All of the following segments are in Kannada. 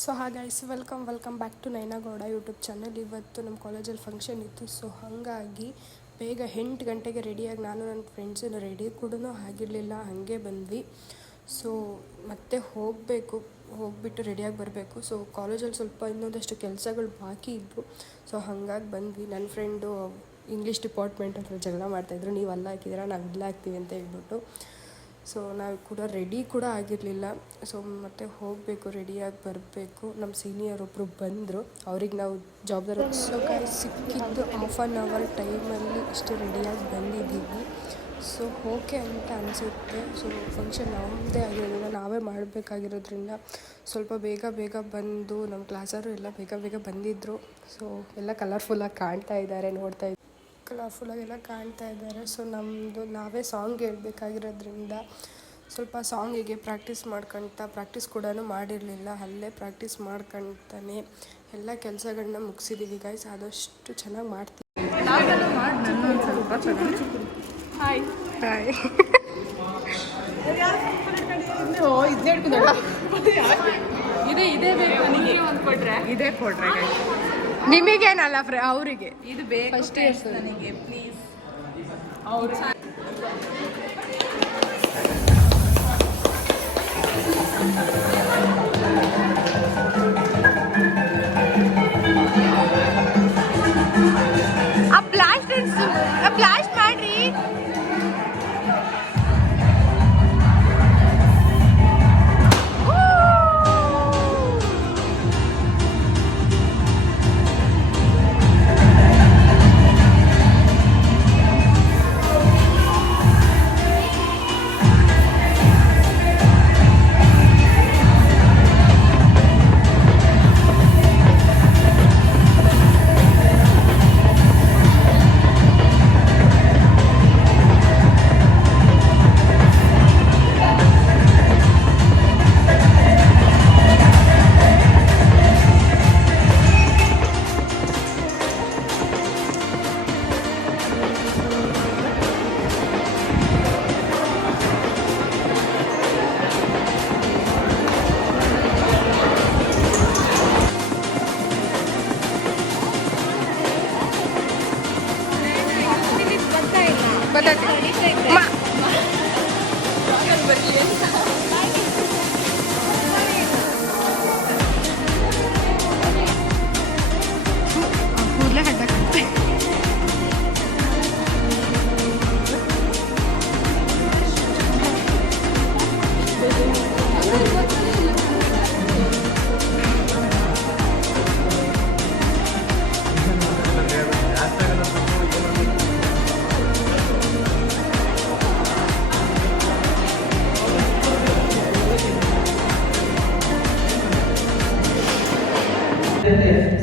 So hi guys welcome back to Nainagowda YouTube channel. ಇವತ್ತು ನಮ್ಮ ಕಾಲೇಜಲ್ಲಿ ಫಂಕ್ಷನ್ ಇತ್ತು. ಸೊ ಹಾಗಾಗಿ ಬೇಗ 8 ಗಂಟೆಗೆ ರೆಡಿಯಾಗಿ ನಾನು ನನ್ನ ಫ್ರೆಂಡ್ಸು ರೆಡಿ ಕೂಡ ಆಗಿರಲಿಲ್ಲ, ಹಾಗೆ ಬಂದ್ವಿ. ಸೊ ಮತ್ತೆ ಹೋಗಿಬಿಟ್ಟು ರೆಡಿಯಾಗಿ ಬರಬೇಕು. ಸೊ ಕಾಲೇಜಲ್ಲಿ ಸ್ವಲ್ಪ ಇನ್ನೊಂದಷ್ಟು ಕೆಲಸಗಳು ಬಾಕಿ ಇದ್ವು. ಸೊ ಹಾಗಾಗಿ ಬಂದ್ವಿ. ನನ್ನ ಫ್ರೆಂಡು ಇಂಗ್ಲೀಷ್ ಡಿಪಾರ್ಟ್ಮೆಂಟ್ ಹತ್ರ ಜಗಳ ಮಾಡ್ತಾಯಿದ್ರು, ನೀವು ಅಲ್ಲ ಹಾಕಿದ್ದೀರಾ, ನಾವು ಇಲ್ಲ ಹಾಕ್ತೀವಿ ಅಂತ ಹೇಳ್ಬಿಟ್ಟು. ಸೊ ನಾವು ಕೂಡ ರೆಡಿ ಕೂಡ ಆಗಿರಲಿಲ್ಲ. ಸೊ ಮತ್ತೆ ಹೋಗಬೇಕು, ರೆಡಿಯಾಗಿ ಬರಬೇಕು. ನಮ್ಮ ಸೀನಿಯರ್ ಒಬ್ಬರು ಬಂದರು, ಅವ್ರಿಗೆ ನಾವು ಜವಾಬ್ದಾರಿ ಸಿಕ್ಕಿದ್ದು ಹಾಫ್ ಆನ್ ಅವರ್ ಟೈಮಲ್ಲಿ ಇಷ್ಟು ರೆಡಿಯಾಗಿ ಬಂದಿದ್ದೀವಿ. ಸೊ ಓಕೆ ಅಂತ ಅನಿಸುತ್ತೆ. ಸೊ ಫಂಕ್ಷನ್ ನಮ್ಮದೇ ಆಗಿರೋದ್ರಿಂದ ನಾವೇ ಮಾಡಬೇಕಾಗಿರೋದ್ರಿಂದ ಸ್ವಲ್ಪ ಬೇಗ ಬಂದು ನಮ್ಮ ಕ್ಲಾಸವರು ಎಲ್ಲ ಬೇಗ ಬಂದಿದ್ದರು. ಸೊ ಎಲ್ಲ ಕಲರ್ಫುಲ್ಲಾಗಿ ಕಾಣ್ತಾ ಇದ್ದಾರೆ, ಕಲರ್ಫುಲ್ಲಾಗೆಲ್ಲ ಕಾಣ್ತಾ ಇದ್ದಾರೆ. ಸೊ ನಾವೇ ಸಾಂಗ್ ಹೇಳ್ಬೇಕಾಗಿರೋದ್ರಿಂದ ಸ್ವಲ್ಪ ಸಾಂಗಿಗೆ ಪ್ರಾಕ್ಟೀಸ್ ಕೂಡ ಮಾಡಿರಲಿಲ್ಲ. ಅಲ್ಲೇ ಪ್ರಾಕ್ಟೀಸ್ ಮಾಡ್ಕೊತಾನೆ ಎಲ್ಲ ಕೆಲಸಗಳನ್ನ ಮುಗಿಸಿದ್ದೀವಿ ಗೈಸ್. ಆದಷ್ಟು ಚೆನ್ನಾಗಿ ಮಾಡ್ತೀವಿ. ಹಾಯ್ ಇದೇ ಕೊಡ್ರೆ ನಿಮಗೇನಲ್ಲ ಅವರಿಗೆ ಇದು ಬೇಕು ಫಸ್ಟ್ ಇಯರ್ಸ್ ನನಗೆ ಪ್ಲೀಸ್. ಅವರು ಬ್ಲಾಸ್ಟ್ ಮಾಡ್ರಿ.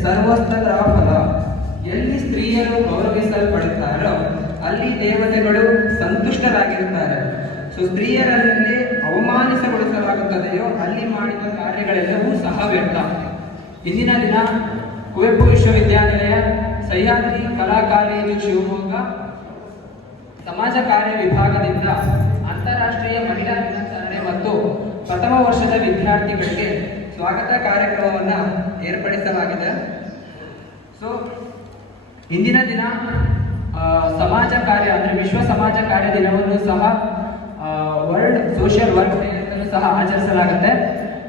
ಸರ್ವಸ್ತ್ರ ಫಲ. ಎಲ್ಲಿ ಸ್ತ್ರೀಯರು ಗೌರವಿಸಲ್ಪಡುತ್ತಾರೋ ಅಲ್ಲಿ ದೇವತೆಗಳು ಸಂತುಷ್ಟರಾಗಿರುತ್ತಾರೆ. ಸೊ ಸ್ತ್ರೀಯರಲ್ಲಿ ಅವಮಾನಿಸಗೊಳಿಸಲಾಗುತ್ತದೆಯೋ ಅಲ್ಲಿ ಮಾಡಿದ ಕಾರ್ಯಗಳೆಲ್ಲವೂ ಸಹ ವ್ಯರ್ಥ. ಇಂದಿನ ದಿನ ಕುವೆಂಪು ವಿಶ್ವವಿದ್ಯಾನಿಲಯ ಸಹ್ಯಾದ್ರಿ ಕಲಾ ಕಾಲೇಜು ಶಿವಮೊಗ್ಗ ಸಮಾಜ ಕಾರ್ಯ ವಿಭಾಗದಿಂದ ಅಂತಾರಾಷ್ಟ್ರೀಯ ಮಹಿಳಾ ದಿನಾಚರಣೆ ಮತ್ತು ಪ್ರಥಮ ವರ್ಷದ ವಿದ್ಯಾರ್ಥಿಗಳಿಗೆ ಸ್ವಾಗತ ಕಾರ್ಯಕ್ರಮವನ್ನು ಏರ್ಪಡಿಸಲಾಗಿದೆ. ಸೊ ಇಂದಿನ ದಿನ ಸಮಾಜ ಕಾರ್ಯ ಅಂದರೆ ವಿಶ್ವ ಸಮಾಜ ಕಾರ್ಯ ದಿನವನ್ನು ಸಹ ವರ್ಲ್ಡ್ ಸೋಷಿಯಲ್ ವರ್ಕ್ ಡೇ ಅಂತಲೂ ಸಹ ಆಚರಿಸಲಾಗುತ್ತೆ.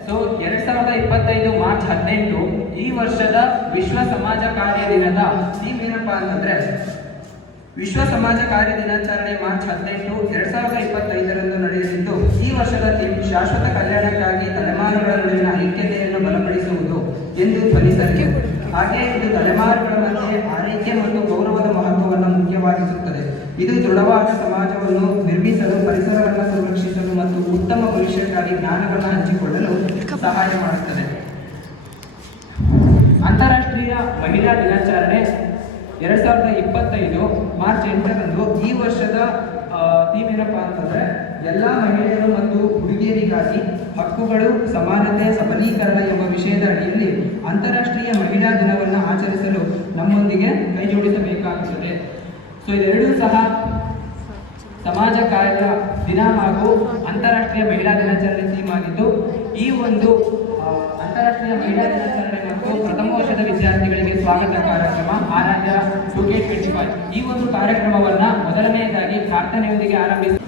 ಸೊ 2025 ಮಾರ್ಚ್ 18 ಈ ವರ್ಷದ ವಿಶ್ವ ಸಮಾಜ ಕಾರ್ಯ ದಿನದ ಥೀಮ್ ಏನಪ್ಪಾ ಅಂತಂದ್ರೆ, ವಿಶ್ವ ಸಮಾಜ ಕಾರ್ಯ ದಿನಾಚರಣೆ ಮಾರ್ಚ್ 18, 2025 ನಡೆಯಲಿದ್ದು ಈ ವರ್ಷದ ಥೀಮ್ ಶಾಶ್ವತ ಕಲ್ಯಾಣಕ್ಕಾಗಿ ತಲೆಮಾರುಗಳ ನಡುವಿನ ಐಕ್ಯತೆಯನ್ನು ಬಲಪಡಿಸುವುದು ಎಂದು ಧ್ವನಿಸಲಿದೆ. ಹಾಗೆ ಇದು ತಲೆಮಾರುಗಳ ಮಧ್ಯೆ ಆರೈಕೆ ಮತ್ತು ಗೌರವದ ಮಹತ್ವವನ್ನು ಮುಖ್ಯವಾಗಿಸುತ್ತದೆ. ಇದು ದೃಢವಾದ ಸಮಾಜವನ್ನು ನಿರ್ಮಿಸಲು, ಪರಿಸರವನ್ನು ಸಂರಕ್ಷಿಸಲು ಮತ್ತು ಉತ್ತಮ ಭವಿಷ್ಯಕ್ಕಾಗಿ ಜ್ಞಾನವನ್ನು ಹಂಚಿಕೊಳ್ಳಲು ಸಹಾಯ ಮಾಡುತ್ತದೆ. ಅಂತಾರಾಷ್ಟ್ರೀಯ ಮಹಿಳಾ ದಿನಾಚರಣೆ 2025 ಮಾರ್ಚ್ 8 ಈ ವರ್ಷದ ಥೀಮ್ ಏನಪ್ಪಾ ಅಂತಂದ್ರೆ, ಎಲ್ಲ ಮಹಿಳೆಯರು ಮತ್ತು ಹುಡುಗಿಯರಿಗಾಗಿ ಹಕ್ಕುಗಳು, ಸಮಾನತೆ, ಸಬಲೀಕರಣ ಎಂಬ ವಿಷಯದ ಅಡಿಯಲ್ಲಿ ಅಂತಾರಾಷ್ಟ್ರೀಯ ಮಹಿಳಾ ದಿನವನ್ನು ಆಚರಿಸಲು ನಮ್ಮೊಂದಿಗೆ ಕೈ ಜೋಡಿಸಬೇಕಾಗುತ್ತದೆ. ಸೊ ಇದೆರಡೂ ಸಹ ಸಮಾಜ ಕಾರ್ಯ ದಿನ ಹಾಗೂ ಅಂತಾರಾಷ್ಟ್ರೀಯ ಮಹಿಳಾ ದಿನಾಚರಣೆ ಥೀಮ್ ಆಗಿದ್ದು, ಈ ಒಂದು ಅಂತಾರಾಷ್ಟ್ರೀಯ ಮಹಿಳಾ ದಿನಾಚರಣೆ ಮತ್ತು ಪ್ರಥಮ ವರ್ಷದ ವಿದ್ಯಾರ್ಥಿಗಳಿಗೆ ಸ್ವಾಗತ ಕಾರ್ಯಕ್ರಮ ಆರಾಧ್ಯ 2K25 ಈ ಒಂದು ಕಾರ್ಯಕ್ರಮವನ್ನ ಮೊದಲನೆಯದಾಗಿ ಪ್ರಾರ್ಥನೆಯೊಂದಿಗೆ ಆರಂಭಿಸಿ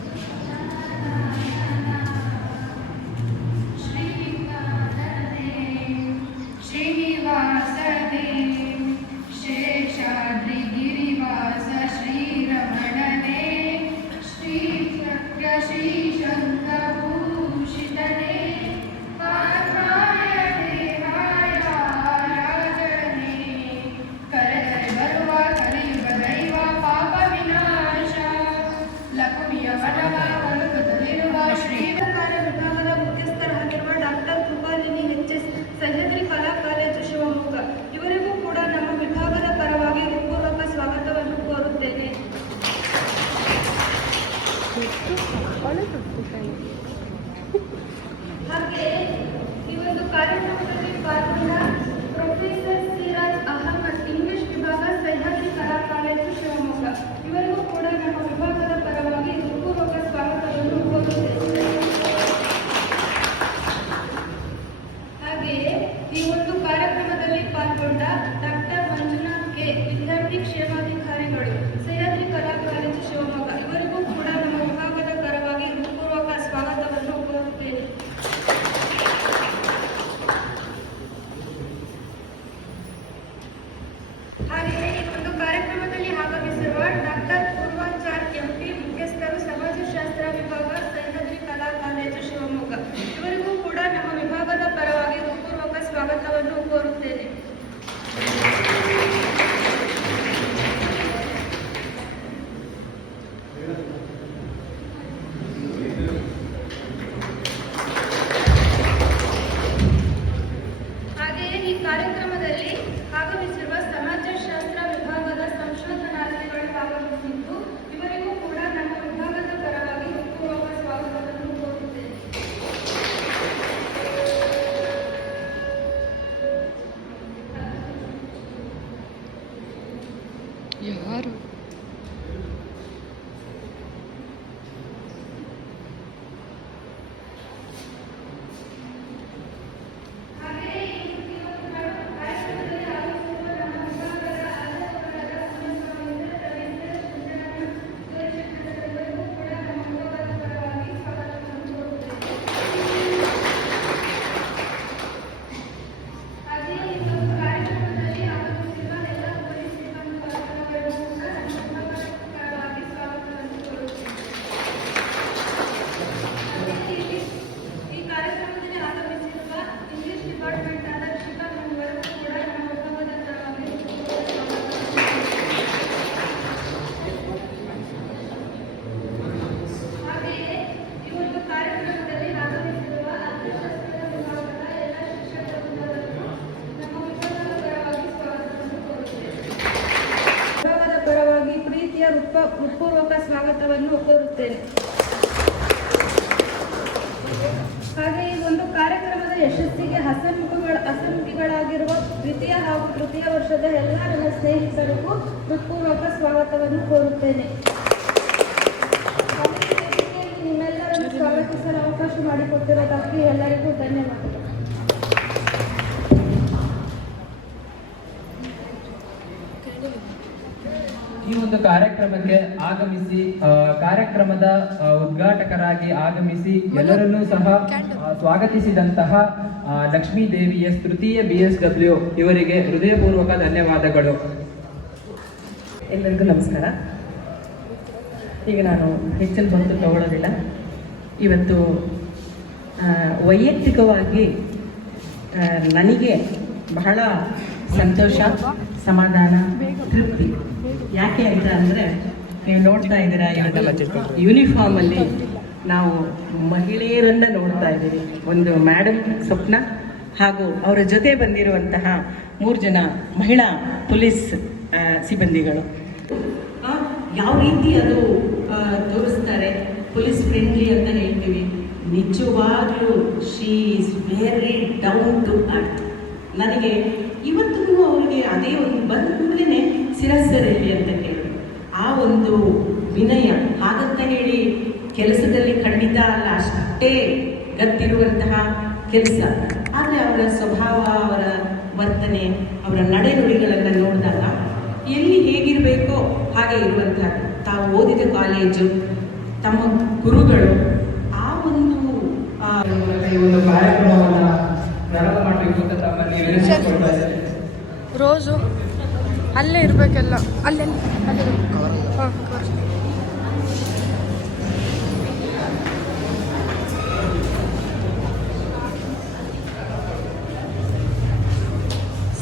ಸಹ್ಯಾದ್ರಿ ಕಲಾ ಕಾಲೇಜು ಶಿವಮೊಗ್ಗ ಇವರಿಗೂ ಕೂಡ ನಮ್ಮ ವಿಭಾಗದ ಪರವಾಗಿ ಹೃತ್ಪೂರ್ವಕ ಸ್ವಾಗತವನ್ನು ಕೋರುತ್ತೇನೆ. ಹಾಗೆ ಈ ಒಂದು ಕಾರ್ಯಕ್ರಮದಲ್ಲಿ ಪಾಲ್ಗೊಂಡ ಪ್ರೊಫೆಸರ್ ಸಿರಾಜ್ ಅಹಮದ್ ಇಂಗ್ಲಿಷ್ ವಿಭಾಗ ಸಹ್ಯಾದ್ರಿ ಕಲಾ ಕಾಲೇಜು ಶಿವಮೊಗ್ಗ ಇವರಿಗೂ ಕೂಡ ನಮ್ಮ ವಿಭಾಗದ ಪರವಾಗಿ ಹೃತ್ಪೂರ್ವಕ ಸ್ವಾಗತವನ್ನು ಕೋರುತ್ತೇನೆ. ಹಾಗೆಯೇ ಈ ಒಂದು ಕಾರ್ಯಕ್ರಮದಲ್ಲಿ ಪಾಲ್ಗೊಂಡ ಡಾಕ್ಟರ್ ಮಂಜುನಾಥ್ ಕೆ ವಿದ್ಯಾರ್ಥಿ ಕ್ಷೇಮಾಧಿಕಾರಿಗಳು ಸಹ್ಯಾದ್ರಿ ಕಲಾ ಕಾಲೇಜು ಶಿವಮೊಗ್ಗ ಇವರಿಗೂ ಕೂಡ ನಮ್ಮ ವಿಭಾಗದ ಪರವಾಗಿ ಹೃತ್ಪೂರ್ವಕ ಸ್ವಾಗತವನ್ನು ಕೋರುತ್ತೇನೆ. ಹಾಗೆಯೇ ಈ ಒಂದು ಕಾರ್ಯಕ್ರಮದಲ್ಲಿ ಆಗಮಿಸಿರುವ ಡಾಕ್ಟರ್ ಪೂರ್ವಾಚಾರ್ ಎಂಪಿ ಮುಖ್ಯಸ್ಥರು ಸಮಾಜಶಾಸ್ತ್ರ ವಿಭಾಗ ಸಹ್ಯಾದ್ರಿ ಕಲಾ ಕಾಲೇಜು ಶಿವಮೊಗ್ಗ ಇವರಿಗೂ ಕೂಡ ನಮ್ಮ ವಿಭಾಗದ ಪರವಾಗಿ ಹೃತ್ಪೂರ್ವಕ ಸ್ವಾಗತವನ್ನು ಕೋರುತ್ತೇನೆ. ಹಾಗೆಯೇ ಈ ಕಾರ್ಯಕ್ರಮದಲ್ಲಿ ಆಗಮಿಸಿರುವ ಸಮಾಜಶಾಸ್ತ್ರ ವಿಭಾಗದ ಸಂಶೋಧನಾರ್ಥಿಗಳು ಆಗಮಿಸಿದ್ದು ಇವರಿಗೂ ಕೂಡ ನಮ್ಮ ವಿಭಾಗದ ಪರವಾಗಿ ಹೃತ್ಪೂರ್ವಕ ಸ್ವಾಗತವನ್ನು ಕೋರುತ್ತೇನೆ. ಯಾರು ಹೃತ್ಪೂರ್ವಕ ಸ್ವಾಗತವನ್ನು ಕೋರುತ್ತೇನೆ. ಹಾಗೆ ಈ ಒಂದು ಕಾರ್ಯಕ್ರಮದ ಯಶಸ್ಸಿಗೆ ಹಸನ್ಮುಖಿಗಳಾಗಿರುವ ದ್ವಿತೀಯ ಹಾಗೂ ತೃತೀಯ ವರ್ಷದ ಎಲ್ಲ ನನ್ನ ಸ್ನೇಹಿತರಿಗೂ ಹೃತ್ಪೂರ್ವಕ ಸ್ವಾಗತವನ್ನು ಕೋರುತ್ತೇನೆ. ನಿಮ್ಮೆಲ್ಲರನ್ನು ಸ್ವಾಗತಿಸಲು ಅವಕಾಶ ಮಾಡಿಕೊಟ್ಟಿರೋದಕ್ಕೆ ಎಲ್ಲರಿಗೂ ಧನ್ಯವಾದಗಳು. ಈ ಒಂದು ಕಾರ್ಯಕ್ರಮಕ್ಕೆ ಆಗಮಿಸಿ ಕಾರ್ಯಕ್ರಮದ ಉದ್ಘಾಟಕರಾಗಿ ಆಗಮಿಸಿ ಎಲ್ಲರನ್ನೂ ಸಹ ಸ್ವಾಗತಿಸಿದಂತಹ ಲಕ್ಷ್ಮೀ ದೇವಿ ಎಸ್ ತೃತೀಯ BSW ಇವರಿಗೆ ಹೃದಯಪೂರ್ವಕ ಧನ್ಯವಾದಗಳು. ಎಲ್ಲರಿಗೂ ನಮಸ್ಕಾರ. ಈಗ ನಾನು ಹೆಚ್ಚಿನ ಹೊತ್ತು ತಗೊಳ್ಳೋದಿಲ್ಲ. ಇವತ್ತು ವೈಯಕ್ತಿಕವಾಗಿ ನನಗೆ ಬಹಳ ಸಂತೋಷ, ಸಮಾಧಾನ, ತೃಪ್ತಿ. ಯಾಕೆ ಅಂತ ಅಂದರೆ ನೀವು ನೋಡ್ತಾ ಇದ್ದೀರಾ, ಯೂನಿಫಾರ್ಮಲ್ಲಿ ನಾವು ಮಹಿಳೆಯರನ್ನು ನೋಡ್ತಾ ಇದ್ದೀವಿ. ಒಂದು ಮೇಡಮ್ ಸ್ವಪ್ನ ಹಾಗೂ ಅವರ ಜೊತೆ ಬಂದಿರುವಂತಹ 3 ಜನ ಮಹಿಳಾ ಪೊಲೀಸ್ ಸಿಬ್ಬಂದಿಗಳು ಯಾವ ರೀತಿ ಅದು ತೋರಿಸ್ತಾರೆ. ಪೊಲೀಸ್ ಫ್ರೆಂಡ್ಲಿ ಅಂತ ಹೇಳ್ತೀವಿ. ನಿಜವಾಗ್ಲೂ she is very down to earth. ನನಗೆ ಇವತ್ತು ಅವ್ರಿಗೆ ಅದೇ ಒಂದು ಬಂದ ಕೂಡಲೇ ಶಿರಸ್ಸರಲ್ಲಿ ಅಂತ ಹೇಳಿ ಆ ಒಂದು ವಿನಯ ಹಾಗಂತ ಹೇಳಿ ಕೆಲಸದಲ್ಲಿ ಖಂಡಿತ ಅಲ್ಲ, ಅಷ್ಟೇ ಗತ್ತಿರುವಂತಹ ಕೆಲಸ. ಆದರೆ ಅವರ ಸ್ವಭಾವ, ಅವರ ವರ್ತನೆ, ಅವರ ನಡೆನುಡಿಗಳನ್ನು ನೋಡಿದಾಗ ಎಲ್ಲಿ ಹೇಗಿರಬೇಕೋ ಹಾಗೆ ಇರುವಂತಹ, ತಾವು ಓದಿದ ಕಾಲೇಜು, ತಮ್ಮ ಗುರುಗಳು, ಆ ಒಂದು ಈ ಒಂದು ಕಾರ್ಯಕ್ರಮವನ್ನು ಪ್ರಾರಂಭ ಮಾಡಬೇಕು ಅಂತ ತಮ್ಮಲ್ಲಿ ವಿನಂತಿಸಿಕೊಳ್ತಾ ಇದ್ದೇನೆ. ರೋಸು ಅಲ್ಲೇ ಇರಬೇಕೆಲ್ಲ, ಅಲ್ಲೇ ಅಲ್ಲೇ ಹಾಂ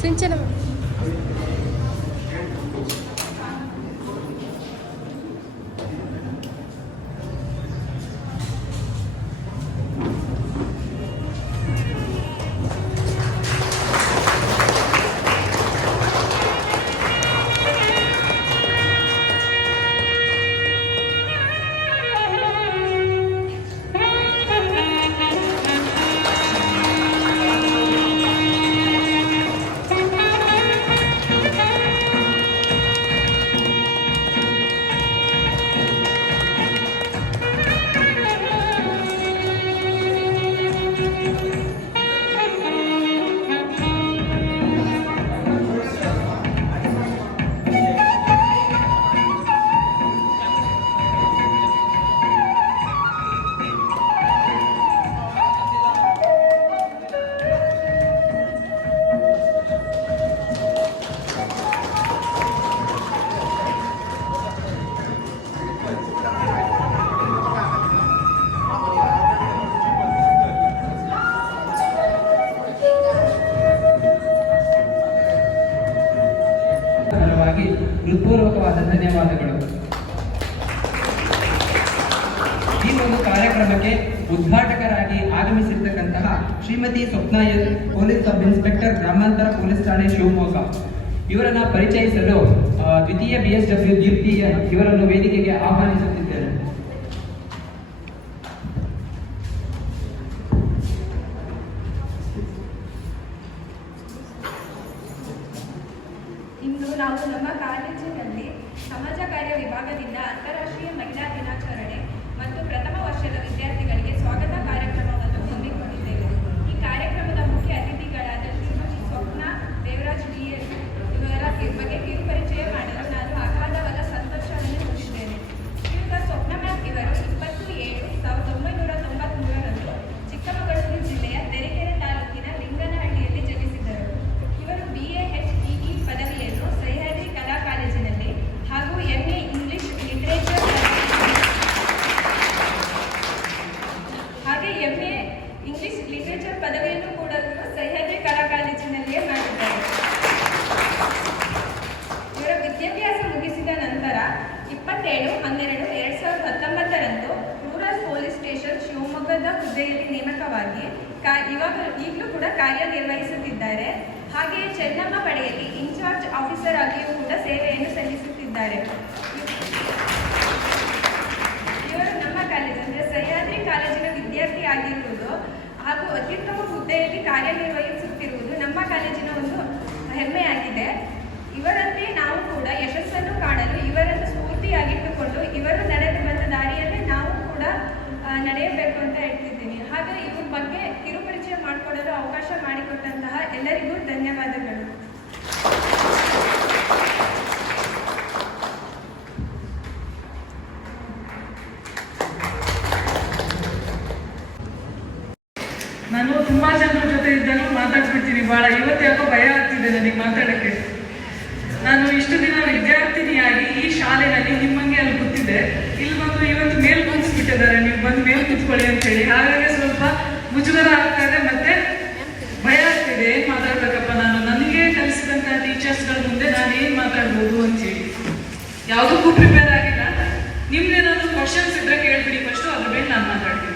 ಸಿಂಚನ ಹೃತ್ಪೂರ್ವಕವಾದ ಧನ್ಯವಾದಗಳು. ಈ ಒಂದು ಕಾರ್ಯಕ್ರಮಕ್ಕೆ ಉದ್ಘಾಟಕರಾಗಿ ಆಗಮಿಸಿರ್ತಕ್ಕಂತಹ ಶ್ರೀಮತಿ ಸ್ವಪ್ನ ಎಲ್, ಪೊಲೀಸ್ ಸಬ್ ಇನ್ಸ್ಪೆಕ್ಟರ್, ಗ್ರಾಮಾಂತರ ಪೊಲೀಸ್ ಠಾಣೆ ಶಿವಮೊಗ್ಗ, ಇವರನ್ನ ಪರಿಚಯಿಸಲು ದ್ವಿತೀಯ BSW ದೀಪ್ತಿ ಇವರನ್ನು ವೇದಿಕೆಗೆ ಆಹ್ವಾನಿಸುತ್ತಿದ್ದೇನೆ. ಇಂದು ನಾವು ನಮ್ಮ ಕಾಲೇಜಿನಲ್ಲಿ ಸಮಾಜ ಕಾರ್ಯ ವಿಭಾಗದಿಂದ ಅಂತಾರಾಷ್ಟ್ರೀಯ ಮಹಿಳಾ ದಿನಾಚರಣೆ ಮತ್ತು ಪ್ರಥಮ ವರ್ಷದ ವಿದ್ಯಾರ್ಥಿಗಳಿಗೆ ಸ್ವಾಗತ ಕಾರ್ಯಕ್ರಮವನ್ನು ಹಮ್ಮಿಕೊಂಡಿದ್ದೇವೆ. ಈ ಕಾರ್ಯಕ್ರಮದ ಮುಖ್ಯ ಅತಿಥಿಗಳಾದ ಶ್ರೀಮತಿ ಸ್ವಪ್ನ ದೇವರಾಜ್ BS ಇವರ ಬಗ್ಗೆ ಕಿರುಪರಿಚಯ ಮಾಡಲು ನಾನು ಅಗಾಧವಾದ ಸಂತೋಷವನ್ನು ಹೊಂದಿದ್ದೇನೆ. ಶ್ರೀಯುತ ಸ್ವಪ್ನ ಮ್ಯಾಮ್ ಇವರು 27/7/1993ರಂದು ಚಿಕ್ಕಮಗಳೂರು ಜಿಲ್ಲೆಯ ತರೀಕೆರೆ ತಾಲೂಕಿನ ಲಿಂಗನಹಳ್ಳಿಯಲ್ಲಿ ಜನಿಸಿದರು. ಇವರು BA HEE ಪದವಿಯನ್ನು ಸಹ್ಯಾದ್ರಿ ಕಲಾ ಕಾಲೇಜಿನಲ್ಲಿ ಹಾಗೂ MA ಇಂಗ್ಲಿಷ್ ಲಿಟರೇಚರ್ ಪದವಿಯನ್ನು ಕೂಡ ಸಹ್ಯಾದ್ರಿ ಕಲಾ ಕಾಲೇಜಿನಲ್ಲಿಯೇ ಮಾಡಿದ್ದಾರೆ. ಇವರ ವಿದ್ಯಾಭ್ಯಾಸ ಮುಗಿಸಿದ ನಂತರ 27/12/2019ರಂದು ರೂರಲ್ ಪೊಲೀಸ್ ಸ್ಟೇಷನ್ ಶಿವಮೊಗ್ಗದ ಹುದ್ದೆಯಲ್ಲಿ ನೇಮಕವಾಗಿ ಈಗಲೂ ಕೂಡ ಕಾರ್ಯನಿರ್ವಹಿಸುತ್ತಿದ್ದಾರೆ. ಹಾಗೆಯೇ ಚೆನ್ನಮ್ಮ ಪಡೆಯಲ್ಲಿ ಇನ್ಚಾರ್ಜ್ ಆಫೀಸರ್ ಆಗಿಯೂ ಕೂಡ ಸೇವೆಯನ್ನು ಸಲ್ಲಿಸುತ್ತಿದ್ದಾರೆ. ಇವರು ನಮ್ಮ ಕಾಲೇಜ್ ಅಂದರೆ ಸಹ್ಯಾದ್ರಿ ಕಾಲೇಜಿನ ವಿದ್ಯಾರ್ಥಿ ಆಗಿರುವುದು ಹಾಗೂ ಅತ್ಯುತ್ತಮ ಹುದ್ದೆಯಲ್ಲಿ ಕಾರ್ಯನಿರ್ವಹಿಸುತ್ತಿರುವುದು ನಮ್ಮ ಕಾಲೇಜಿನ ಒಂದು ಹೆಮ್ಮೆಯಾಗಿದೆ. ಇವರಂತೆ ನಾವು ಕೂಡ ಯಶಸ್ಸನ್ನು ಕಾಣಲು ಇವರನ್ನು ಸ್ಫೂರ್ತಿಯಾಗಿಟ್ಟುಕೊಂಡು ಇವರು ನಡೆದು ಬಂದ ದಾರಿಯಲ್ಲೇ ನಾವು ಕೂಡ ನಡೆಯಬೇಕು ಅಂತ ಹೇಳ್ತಿದ್ದೀನಿ. ಹಾಗೆ ಇವ್ರ ಬಗ್ಗೆ ಕಿರುಪರಿಚಯ ಮಾಡಿಕೊಡಲು ಅವಕಾಶ ಮಾಡಿಕೊಟ್ಟಂತಹ ಎಲ್ಲರಿಗೂ ಧನ್ಯವಾದಗಳು. ನಾನು ತುಂಬಾ ಜನರ ಜೊತೆ ಇದ್ದಾಗ ಮಾತಾಡ್ಬಿಡ್ತೀನಿ ಭಾಳ. ಇವತ್ತು ಯಾಕೋ ಭಯ ಆಗ್ತಿದೆ ನನಗೆ ಮಾತಾಡೋಕ್ಕೆ. ನಾನು ಇಷ್ಟು ದಿನ ವಿದ್ಯಾರ್ಥಿನಿಯಾಗಿ ಈ ಶಾಲೆನಲ್ಲಿ ನಿಮ್ಮಂಗೆ ಅಲ್ಲಿ ಕೂತಿದ್ದೆ. ಇಲ್ಲಿ ಬಂದು ಇವತ್ತು ಮೇಲ್ ಕೂರಿಸ್ಬಿಟ್ಟಿದ್ದಾರೆ, ನೀವು ಬಂದು ಮೇಲ್ ಕೂತ್ಕೊಳ್ಳಿ ಅಂತ ಹೇಳಿ. ಹಾಗಾಗಿ ಸ್ವಲ್ಪ ಮುಜುಗರ ಆಗ್ತದೆ, ಮತ್ತೆ ಭಯ ಆಗ್ತಿದೆ. ಏನು ಮಾತಾಡ್ಬೇಕಪ್ಪ ನಾನು, ನನಗೆ ಕಲಿಸಿದಂಥ ಟೀಚರ್ಸ್ಗಳ ಮುಂದೆ ನಾನು ಏನು ಮಾತಾಡ್ಬೋದು ಅಂತೇಳಿ. ಯಾವುದಕ್ಕೂ ಪ್ರಿಪೇರ್ ಆಗಿಲ್ಲ. ನಿಮ್ದೇನಾದ್ರು ಕ್ವಶನ್ಸ್ ಇದ್ರೆ ಕೇಳ್ಬಿಡಿ ಫಸ್ಟು, ಅದ್ರ ಮೇಲೆ ನಾನು ಮಾತಾಡ್ತೀನಿ.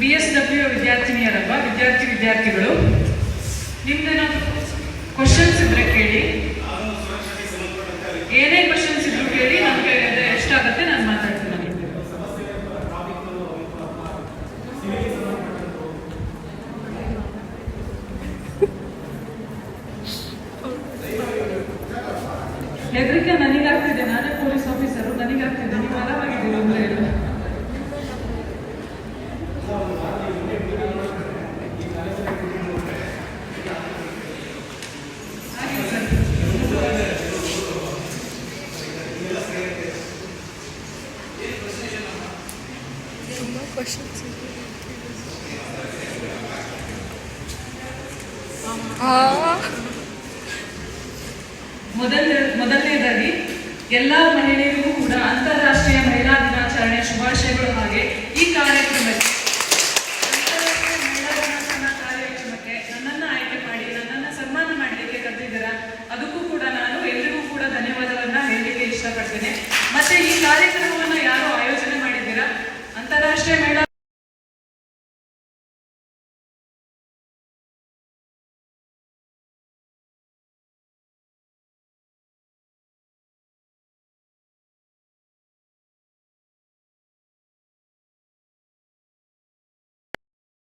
BSW ವಿದ್ಯಾರ್ಥಿನಿಯರಲ್ವಾ, ವಿದ್ಯಾರ್ಥಿಗಳು, ನಿಮ್ದೇನಾದ್ರು ಕ್ವಶನ್ಸ್ ಇದ್ರೆ ಕೇಳಿ. ಏನೇ ಕ್ವಶನ್ಸ್ ಇದ್ರು ಕೇಳಿ, ನಮಗೆ ಎಷ್ಟಾಗುತ್ತೆ ನಾನು ಮಾತಾಡ್ತೀನಿ. ಹೆದರಿಕೆ ನನಗಾಗ್ತಿದೆ, ನಾನೇ ಪೊಲೀಸ್ ಆಫೀಸರು, ನನಗಾಗ್ತಿದೆ. ನೀವು ಆರಾಮಾಗಿದ್ದೀರಿ ಅಂದರೆ ಮೊದಲನೇದಾಗಿ ಎಲ್ಲ ಮಹಿಳೆಯರಿಗೂ ಕೂಡ ಅಂತಾರಾಷ್ಟ್ರೀಯ ಮಹಿಳಾ ದಿನಾಚರಣೆ ಶುಭಾಶಯಗಳು. ಹಾಗೆ ಈ ಕಾರ್ಯಕ್ರಮಕ್ಕೆ ಅಂತಾರಾಷ್ಟ್ರೀಯ ಮಹಿಳಾ ದಿನಾಚರಣಾ ಕಾರ್ಯಕ್ರಮಕ್ಕೆ ನನ್ನನ್ನು ಆಯ್ಕೆ ಮಾಡಿ ನನ್ನನ್ನು ಸನ್ಮಾನ ಮಾಡಲಿಕ್ಕೆ ಕರೆದಿದ್ದೀರಾ, ಅದಕ್ಕೂ ಕೂಡ ನಾನು ಎಲ್ರಿಗೂ ಕೂಡ ಧನ್ಯವಾದವನ್ನ ಹೇಳಲಿಕ್ಕೆ ಇಷ್ಟಪಡ್ತೇನೆ. ಮತ್ತೆ ಈ ಕಾರ್ಯಕ್ರಮವನ್ನು ಯಾರು ಆಯೋಜನೆ ಮಾಡಿದ್ದೀರಾ, ಅಂತಾರಾಷ್ಟ್ರೀಯ ಮಹಿಳಾ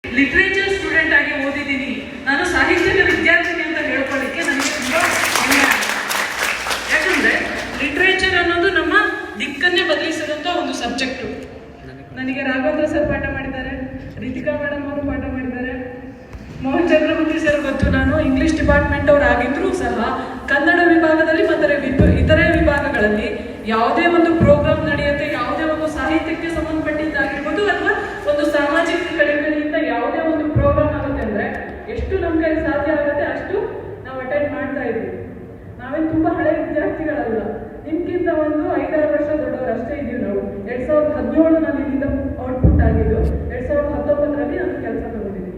ಲಿಟ್ರೇಚರ್ ಸ್ಟೂಡೆಂಟ್ ಆಗಿ ಓದಿದ್ದೀನಿ. ನಾನು ಸಾಹಿತ್ಯದ ವಿದ್ಯಾರ್ಥಿನಿ ಅಂತ ಹೇಳ್ಕೊಳ್ಳಿಕ್ಕೆ ನನಗೆ ತುಂಬಾ ಹೆಮ್ಮೆ ಆಗುತ್ತೆ. ಯಾಕಂದ್ರೆ ಲಿಟ್ರೇಚರ್ ಅನ್ನೋದು ನಮ್ಮ ದಿಕ್ಕನ್ನೇ ಬದಲಿಸಿದಂತ ಒಂದು ಸಬ್ಜೆಕ್ಟು. ನನಗೆ ರಾಘವೇಂದ್ರ ಸರ್ ಪಾಠ ಮಾಡಿದ್ದಾರೆ, ರಿತಿಕಾ ಮೇಡಮ್ ಅವರು ಪಾಠ ಮಾಡಿದ್ದಾರೆ, ಮೋಹನ್ ಚಂದ್ರಮೂರ್ತಿ ಸರ್ ಗೊತ್ತು. ನಾನು ಇಂಗ್ಲಿಷ್ ಡಿಪಾರ್ಟ್ಮೆಂಟ್ ಅವ್ರು ಆಗಿದ್ರೂ ಸಹ ಕನ್ನಡ ವಿಭಾಗದಲ್ಲಿ ಮತ್ತು ಇತರೆ ವಿಭಾಗಗಳಲ್ಲಿ ಯಾವುದೇ ಒಂದು ಪ್ರೋಗ್ರಾಮ್ ನಡೆಯುತ್ತೆ, ಯಾವುದೇ ಒಂದು ಸಾಹಿತ್ಯಕ್ಕೆ ಸಂಬಂಧಪಟ್ಟಿದ್ದಾಗಿರ್ಬೋದು ಅಥವಾ ಒಂದು ಸಾಮಾಜಿಕ ಕಳಕಳಿಯಿಂದ ಯಾವುದೇ ಒಂದು ಪ್ರೋಗ್ರಾಮ್ ಆಗುತ್ತೆ ಅಂದ್ರೆ ಎಷ್ಟು ನಮ್ಮ ಕೈಲಿ ಸಾಧ್ಯ ಆಗುತ್ತೆ ಅಷ್ಟು ನಾವು ಅಟೆಂಡ್ ಮಾಡ್ತಾ ಇದ್ದೀವಿ. ನಾವೇನು ತುಂಬಾ ಹಳೆ ವಿದ್ಯಾರ್ಥಿಗಳಲ್ಲ, ನಿಮ್ಗಿಂತ ಒಂದು 5-6 ವರ್ಷ ದೊಡ್ಡವರು ಅಷ್ಟೇ ಇದ್ದೀವಿ ನಾವು. 2017 ನಾನು ಇಲ್ಲಿಂದ ಔಟ್ಪುಟ್ ಆಗಿದ್ದು, 2019ರಲ್ಲಿ ನಾನು ಕೆಲಸ ತಗೊಂಡಿದ್ದೀನಿ.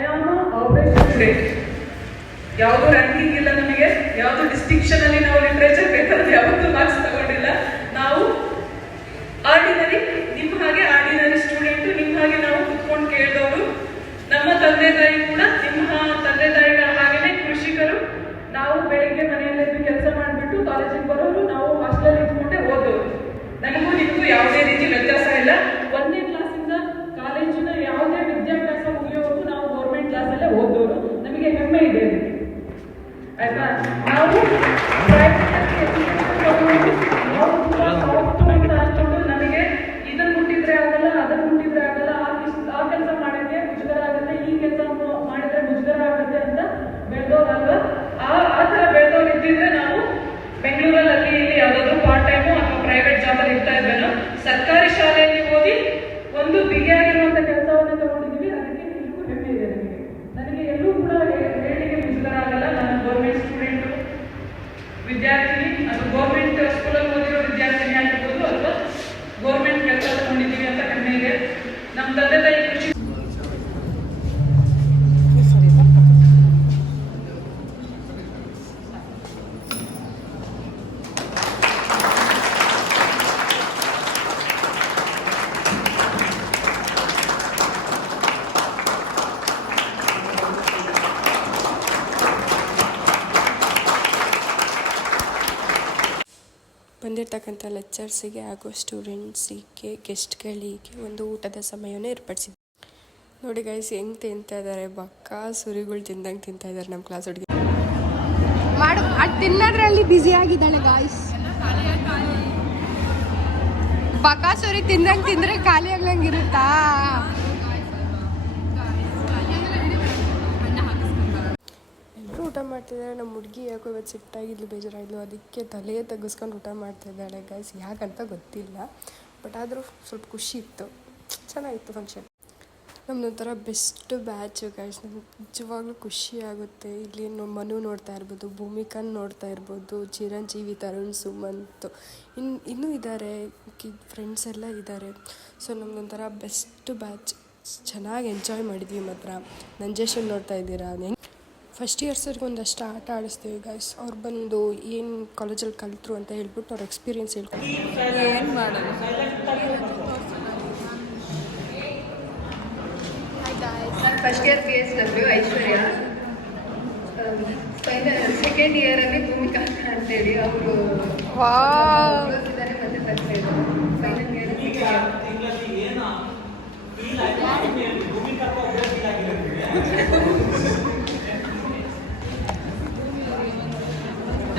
I am operation student. ಯಾವುದು ರ್ಯಾಂಕಿಂಗ್ ಇಲ್ಲ ನಮಗೆ, ಯಾವುದು ಡಿಸ್ಟಿಂಕ್ಷನ್ ಅಲ್ಲಿ ನಾವು ಲಿಟ್ರೇಚರ್ ಬೇಕಾದ್ರೆ ಯಾವತ್ತೂ ಮಾರ್ಕ್ಸ್ ತಗೊಂಡಿಲ್ಲ. ನಾವು ಆರ್ಡಿನರಿ, ನಿಮ್ಮ ಹಾಗೆ ಆರ್ಡಿನರಿ ಸ್ಟೂಡೆಂಟ್, ನಿಮ್ಮ ಹಾಗೆ ನಾವು ಕುತ್ಕೊಂಡು ಕೇಳಿದವರು. ನಮ್ಮ ತಂದೆ ತಾಯಿ ಕೂಡ ನಿಮ್ಮ ತಂದೆ ತಾಯಿಗಳ ಹಾಗೇನೆ ಕೃಷಿಕರು. ನಾವು ಬೆಳಿಗ್ಗೆ ಮನೆಯಲ್ಲಿ ಕೆಲಸ ಮಾಡಿಬಿಟ್ಟು ಕಾಲೇಜಿಗೆ ಬರೋರು, ನಾವು ಹಾಸ್ಟೆಲ್ ಇಟ್ಕೊಂಡೆ ಓದೋರು. ನನಗೂ ನಿಮಗೂ ಯಾವುದೇ ರೀತಿ ವ್ಯತ್ಯಾಸ ಇಲ್ಲ. 1ನೇ ಕ್ಲಾಸಿಂದ ಕಾಲೇಜಿನ ಯಾವುದೇ ವಿದ್ಯಾಭ್ಯಾಸ ಮುಗಿಯೋವರೆಗೂ ನಾವು ಗೌರ್ಮೆಂಟ್ ಕ್ಲಾಸಲ್ಲೇ ಓದೋರು. ನಮಗೆ ಹೆಮ್ಮೆ ಇದೆ ಆಯ್ತಾ. ನಾವು ನನಗೆ ಇದನ್ನ ಮುಟ್ಟಿದ್ರೆ ಆಗಲ್ಲ, ಅದನ್ನ ಮುಟ್ಟಿದ್ರೆ ಆಗಲ್ಲ, ಆ ಕೆಲಸ ಮಾಡಿದ್ರೆ ಮುಜುಗರ ಆಗುತ್ತೆ, ಈ ಕೆಲಸ ಮಾಡಿದ್ರೆ ಮುಜುಗರ ಆಗುತ್ತೆ ಅಂತ ಬೆಳೆದೋರಲ್ವ. ಆ ತರ ಬೆಳೆದವ್ರು ಇದ್ದಿದ್ರೆ ನಾವು ಬೆಂಗಳೂರಲ್ಲಿ ಅಲ್ಲಿ ಇಲ್ಲಿ ಯಾವ್ದಾದ್ರು ಪಾರ್ಟ್ ಟೈಮು ಅಥವಾ ಪ್ರೈವೇಟ್ ಜಾಬ್ ಅಲ್ಲಿ ಇರ್ತಾ ಇದ್ವೇನೋ. ಸರ್ಕಾರಿ ಶಾಲೆಯಲ್ಲಿ ಓದಿ ಒಂದು ಬಿಗಿಯಾಗಿರುವಂತ ಕೆಲಸವನ್ನು ತಗೊಂಡಿದ್ದೀವಿ. ಅದಕ್ಕೆ ನಿಮಗೂ ಹೆಮ್ಮೆ ಇದೆ. ನನಗೆ ಎಲ್ಲೂ ಕೂಡ ಹೇಳಿಕೆ ಮುಜುಗರ ಆಗಲ್ಲ. ನಾನು ಗೌರ್ಮೆಂಟ್ ಸ್ಟೂಡೆಂಟು ವಿದ್ಯಾರ್ಥಿನಿ, ಅದು ಗೌರ್ಮೆಂಟ್ ಸ್ಕೂಲಲ್ಲಿ ಓದಿರೋ ವಿದ್ಯಾರ್ಥಿನಿ ಆಗಿರ್ಬೋದು ಅಥವಾ ಗೌರ್ಮೆಂಟ್ ಕೆಲಸ ತಗೊಂಡಿದ್ದೀವಿ ಅಂತ ಹೆಮ್ಮೆ ಇದೆ. ನಮ್ಮ ತಂದೆ ತಾಯಿ ಕೃಷಿ ಬಂದಿರತಕ್ಕಂಥ ಲೆಕ್ಚರ್ಸಿಗೆ ಹಾಗೂ ಸ್ಟೂಡೆಂಟ್ಸಿಗೆ ಗೆಸ್ಟ್ಗಳಿಗೆ ಒಂದು ಊಟದ ಸಮಯವನ್ನು ಏರ್ಪಡಿಸಿದ್ವಿ. ನೋಡಿ ಗೈಸ್ ಹೆಂಗೆ ತಿಂತಾ ಇದ್ದಾರೆ, ಬಕ್ಕ ಸುರಿಗಳು ತಿಂದಂಗೆ ತಿಂತಾ ಇದ್ದಾರೆ ನಮ್ಮ ಕ್ಲಾಸ್ ಹುಡುಗಿ. ಮಾಡು ಅದು ತಿನ್ನೋದ್ರಲ್ಲಿ ಬ್ಯುಸಿ ಆಗಿದ್ದಾಳೆ ಗಾಯ್ಸ್. ಬಕಾಸುರಿ ತಿಂದಂಗೆ ತಿಂದರೆ ಖಾಲಿ ಆಗ್ಲಂಗಿರುತ್ತಾ? ಎಲ್ಲರೂ ಊಟ ಮಾಡ್ತಿದ್ದಾರೆ. ನಮ್ಮ ಹುಡುಗಿ ಯಾಕೋ ಇವತ್ತು ಸಿಟ್ಟಾಗಿದ್ಲು, ಬೇಜಾರಾಗಿದ್ಲು, ಅದಕ್ಕೆ ತಲೆ ತೆಗೆಸ್ಕೊಂಡು ಊಟ ಮಾಡ್ತಿದ್ದಾಳೆ ಗೈಸ್. ಯಾಕಂತ ಗೊತ್ತಿಲ್ಲ, ಬಟ್ ಆದರೂ ಸ್ವಲ್ಪ ಖುಷಿ ಇತ್ತು, ಚೆನ್ನಾಗಿತ್ತು ಫಂಕ್ಷನ್. ನಮ್ಮದೊಂಥರ ಬೆಸ್ಟ್ ಬ್ಯಾಚು ಗೈಸ್. ನಮ್ಗೆ ನಿಜವಾಗ್ಲೂ ಖುಷಿ ಆಗುತ್ತೆ. ಇಲ್ಲಿ ಮನು ನೋಡ್ತಾ ಇರ್ಬೋದು, ಭೂಮಿಕನ್ ನೋಡ್ತಾ ಇರ್ಬೋದು, ಚಿರಂಜೀವಿ, ತರುಣ್, ಸುಮಂತ್, ಇನ್ನೂ ಇದ್ದಾರೆ, ಫ್ರೆಂಡ್ಸ್ ಎಲ್ಲ ಇದ್ದಾರೆ. ಸೊ ನಮ್ಮದೊಂಥರ ಬೆಸ್ಟ್ ಬ್ಯಾಚ್. ಚೆನ್ನಾಗಿ ಎಂಜಾಯ್ ಮಾಡಿದ್ವಿ ಮಾತ್ರ. ನಂಜೇಶನ್ ನೋಡ್ತಾ ಇದ್ದೀರಾ, ಫಸ್ಟ್ ಇಯರ್ಸರ್ಗೆ ಒಂದಷ್ಟು ಆಟ ಆಡಿಸ್ತೀವಿ ಗೈಸ್. ಅವ್ರು ಬಂದು ಏನು ಕಾಲೇಜಲ್ಲಿ ಕಲಿತರು ಅಂತ ಹೇಳ್ಬಿಟ್ಟು ಅವ್ರ ಎಕ್ಸ್ಪೀರಿಯನ್ಸ್ ಹೇಳ್ಕೊಂಡು ಏನು ಮಾಡೋದು. ನಾನು ಫಸ್ಟ್ ಇಯರ್ PSW ಐಶ್ವರ್ಯ, ಸೆಕೆಂಡ್ ಇಯರಲ್ಲಿ ಭೂಮಿಕಾ ಅಂತೇಳಿ ಅವರು ಇದ್ದಾರೆ. ಮತ್ತೆ ತರ್ತಾ ಇದ್ದಾರೆ ಫೈನಲ್ ಇಯರ್.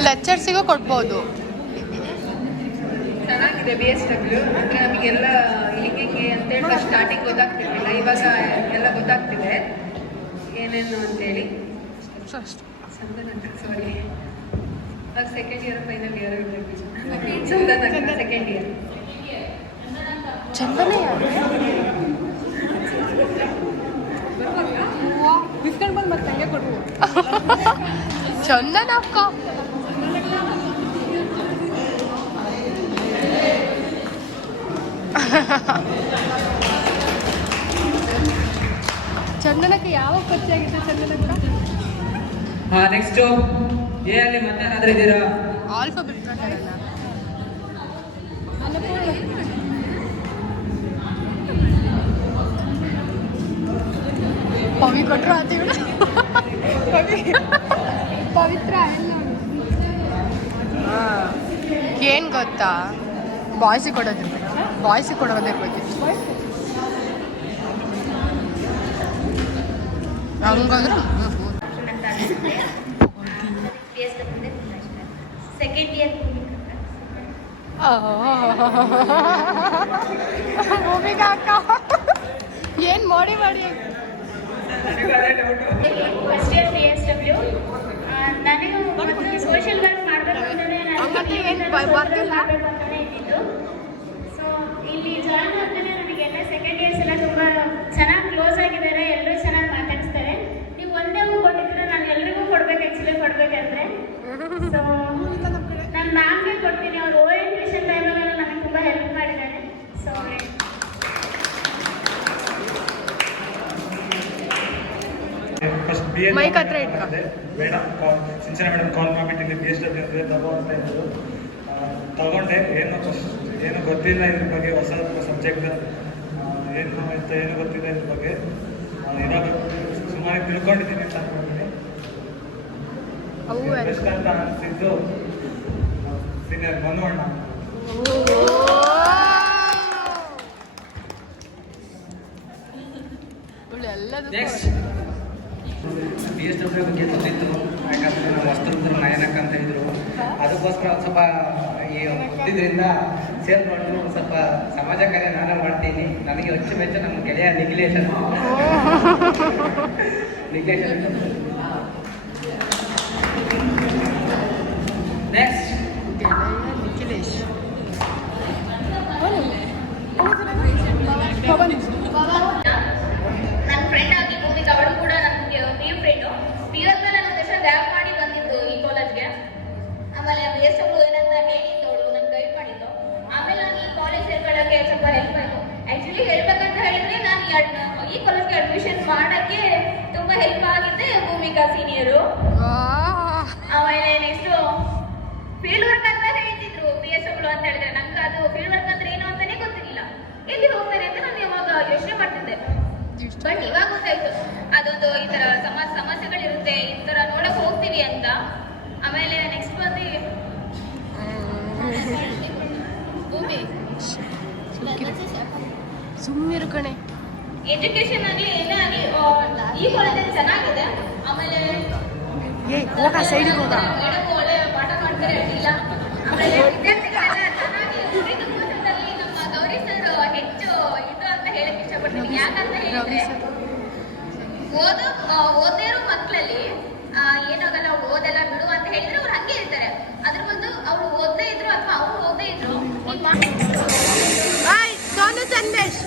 ಲೆಕ್ಚರ್ಸಿಗೂ ಕೊಡ್ಬೋದು. ಚೆನ್ನಾಗಿದೆ BSW. ಅಂದರೆ ನಮಗೆಲ್ಲ ಹಿಂಗೆ ಅಂತೇಳಿ ಫಸ್ಟ್ ಸ್ಟಾರ್ಟಿಂಗ್ ಗೊತ್ತಾಗ್ತಿರ್ಲಿಲ್ಲ, ಇವಾಗ ಎಲ್ಲ ಗೊತ್ತಾಗ್ತಿದೆ ಏನೇನು ಅಂತೇಳಿ. ಸಾರಿ, ಅದು ಸೆಕೆಂಡ್ ಇಯರ್ ಫೈನಲ್ ಇಯರ್ ಚಂದನ ಸೆಕೆಂಡ್ ಇಯರ್. ಚಂದನೆ ಬಿಸ್ಕೊಂಡು ಬಂದು ಮತ್ತೆ ಹಂಗೆ ಕೊಡು. ಚಂದನಕ್ಕ ಚಂದನಕ್ಕೆ ಯಾವ ಖರ್ಚಾಗಿದೆ ಚಂದನಕ್ಕ? ನೆಕ್ಸ್ಟ್ ಎ ಅಲ್ಲಿ ಮತ್ತೆ ಯಾರಾದ್ರೂ ಇದ್ದೀರಾ? ಆಲ್ಫಾಬೆಟ್ ಪ್ರಕಾರನ ಪವಿ ಕೊಟ್ಟರು ಆತ ಇವಳು ಪವಿತ್ರ ಏನು ಗೊತ್ತಾ, ಬಾಯ್ಸಿಗೆ ಕೊಡೋದಿರ್ಬೇಕು, ಬಾಯ್ಸಿಗೆ ಕೊಡೋದಿರ್ಬೇಕಿತ್ತು. ಹಂಗಾದ್ರೆ ಸೆಕೆಂಡ್ ಇಯರ್ ಭೂಮಿಕಾ ಅಕ್ಕ ಏನು ಮಾಡಿ ಫಸ್ಟ್ ಇಯರ್ PSW. ನನಗೆ ಮೊದಲು ಸೋಷಿಯಲ್ ವರ್ಕ್ ಮಾಡಬೇಕು ಅಂತಲೇ ಇದ್ದಿದ್ದು. ಸೊ ಇಲ್ಲಿ ಜಾಯ್ನ್ ಆದ್ಮೇಲೆ ನನಗೆಲ್ಲ ಸೆಕೆಂಡ್ ಇಯರ್ಸ್ ಎಲ್ಲ ತುಂಬ ಚೆನ್ನಾಗಿ ಕ್ಲೋಸ್ ಆಗಿದ್ದಾರೆ, ಎಲ್ಲರೂ ಚೆನ್ನಾಗಿ ಮಾತಾಡಿಸ್ತಾರೆ. ನೀವು ಒಂದೇ ಹೂ ಕೊಟ್ಟಿದ್ರೆ ನಾನು ಎಲ್ರಿಗೂ ಕೊಡ್ಬೇಕು, ಆ್ಯಕ್ಚುಲಿ ಕೊಡ್ಬೇಕಂದ್ರೆ. ಸೊ ನಾನು ಮ್ಯಾಮ್ಗೆ ಕೊಡ್ತೀನಿ, ಅವ್ರು ಓರಿಯೆಂಟೇಷನ್ ಟೈಮಲ್ಲೆಲ್ಲ ನನಗೆ ತುಂಬ ಹೆಲ್ಪ್ ಮಾಡಿದ್ದಾರೆ. ಸೊ ಫಸ್ಟ್ ಮೈಕ್ ಹತ್ರ ಇಟ್ಕೊ. ಮೇಡಮ್ ಸಿಂಚನ ಮೇಡಮ್ ಕಾಲ್ ಮಾಡಿಬಿಟ್ಟು ಇಲ್ಲಿ PSW ಅಂದರೆ ತಗೋ ಅಂತ ಇದ್ರು. ತಗೊಂಡೆ. ಏನು ಗೊತ್ತಿಲ್ಲ ಇದ್ರ ಬಗ್ಗೆ, ಹೊಸ ಸಬ್ಜೆಕ್ಟ್ ಏನು ಗೊತ್ತಿಲ್ಲ ಇದ್ರ ಬಗ್ಗೆ. ಇವಾಗ ಸುಮಾರು ತಿಳ್ಕೊಂಡಿದ್ದೀನಿ ಅಂತ ಅನ್ಕೊಂಡಿದ್ದೀನಿ. ಬೆಸ್ಟ್ ಅಂತ ಅನಿಸಿದ್ದು ಸೀನಿಯರ್ ಮನುವಣ್ಣ. ನೆಕ್ಸ್ಟ್ PSW ಬಗ್ಗೆ ಗೊತ್ತಿತ್ತು, ಯಾಕಂದರೆ ನಮ್ಮ ವಸ್ತ್ರದ್ರು ನಯನಕ್ ಅಂತ ಇದ್ರು. ಅದಕ್ಕೋಸ್ಕರ ಒಂದು ಸ್ವಲ್ಪ ಈ ಗೊತ್ತಿದ್ದರಿಂದ ಸೇರ್ಕೊಂಡು ಸ್ವಲ್ಪ ಸಮಾಜ ಕಾರ್ಯ ನಾನು ಮಾಡ್ತೀನಿ. ನನಗೆ ಅಚ್ಚುಮೆಚ್ಚು ನಮ್ಮ ಗೆಳೆಯ ನಿಖಿಲೇಶನ್. ನೆಕ್ಸ್ಟ್ ನಿಖಿಲೇಶ್ ನನ್ನ ಫ್ರೆಂಡ್ ಆಗಿ ಭೂಮಿಕಾ, ಅವಳು ಕೂಡ ನನಗೆ ಪ್ರಿಯ ಫ್ರೆಂಡು. PU ನಾನು ಒಂದು ವರ್ಷ ಗ್ಯಾಪ್ ಮಾಡಿ ಬಂದಿದ್ದು ಈ ಕಾಲೇಜ್ಗೆ. ಆಮೇಲೆ PSW ಏನಂತ ಹೇಳಿದ್ದು ಅವಳು ನನ್ನ ಗೈಡ್ ಮಾಡಿದ್ದು. ಆಮೇಲೆ ನಾನು ಈ ಕಾಲೇಜ್ ಸೇರ್ಕೊಳ್ಳೋಕ್ಕೆ ಸ್ವಲ್ಪ ಹೆಲ್ಪ್ ಆಯಿತು. ಆ್ಯಕ್ಚುಲಿ ಹೇಳ್ಬೇಕಂತ ಹೇಳಿದ್ರೆ ನಾನು ಈ ಕಾಲೇಜ್ಗೆ ಅಡ್ಮಿಷನ್ ಮಾಡೋಕ್ಕೆ ತುಂಬ ಹೆಲ್ಪ್ ಆಗಿದ್ದೆ ಭೂಮಿಕಾ ಸೀನಿಯರು. ಆಮೇಲೆ ನೆಕ್ಸ್ಟು ಫೀಲ್ಡ್ ವರ್ಕ್ ಅಂತ ಹೇಳ್ತಿದ್ರು PSW ಅಂತ ಹೇಳಿದ್ರೆ. ನಂಗೆ ಅದು ಫೀಲ್ಡ್ ವರ್ಕ್ ಅಂದ್ರೆ ಏನು ಅಂತಾನೆ ಗೊತ್ತಿರಲಿಲ್ಲ, ಎಲ್ಲಿ ಹೋಗ್ತಾರೆ ಅಂತ ನಾನು ಯಾವಾಗ ಯೋಚನೆ ಮಾಡ್ತಿದ್ದೆ. ಬಟ್ ಇವಾಗ ಗೊತ್ತಾಯ್ತು ಅದೊಂದು ಈ ಥರ ಸಮಸ್ಯೆಗಳಿರುತ್ತೆ, ಈ ಥರ ನೋಡಕ್ ಹೋಗ್ತೀವಿ ಅಂತ. ಆಮೇಲೆ ನೆಕ್ಸ್ಟ್ ಬಂದು ಭೂಮಿ ಸುಮ್ಮನಿರು ಕಣೆ. ಎಜುಕೇಶನ್ ಆಗಲಿ ಏನೇ ಆಗಲಿ ಈ ಕಾಲೇಜಲ್ಲಿ ಚೆನ್ನಾಗಿದೆ. ಆಮೇಲೆ ಹೋಗ ಸೈಡಿಗೆ ಹೋಗ. ಮೇಡಮ್ ಒಳ್ಳೆ ಪಾಠ ಮಾಡ್ತಾರೆ ಅಡ್ಡಿಲ್ಲ. ಆಮೇಲೆ ವಿದ್ಯಾರ್ಥಿಗಳೆಲ್ಲ ಚೆನ್ನಾಗಿ ಕುರಿತುದಲ್ಲಿ ನಮ್ಮ ಗೌರಿ ಸರ್ ಹೆಚ್ಚು ಇದು ಅಂತ ಹೇಳಕ್ ಇಷ್ಟಪಡ್ತೀನಿ. ಯಾಕಂತ ಹೇಳಿದ್ರೆ ಓದೇ ಇರೋ ಮಕ್ಕಳಲ್ಲಿ ಏನಾಗಲ್ಲ, ಓದೆಲ್ಲ ಬಿಡು ಅಂತ ಹೇಳಿದ್ರೆ ಅವ್ರು ಹಂಗೆ ಇರ್ತಾರೆ. ಅದ್ರ ಬಂದು ಅವ್ರು ಓದದೇ ಇದ್ರು ಅಥವಾ ಅವ್ರು ಓದದೇ ಇದ್ರು Sonu Sandesh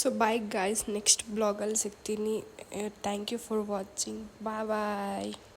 so bye guys, next ಬ್ಲಾಗಲ್ಲಿ ಸಿಗ್ತೀನಿ. Thank you for watching. Bye.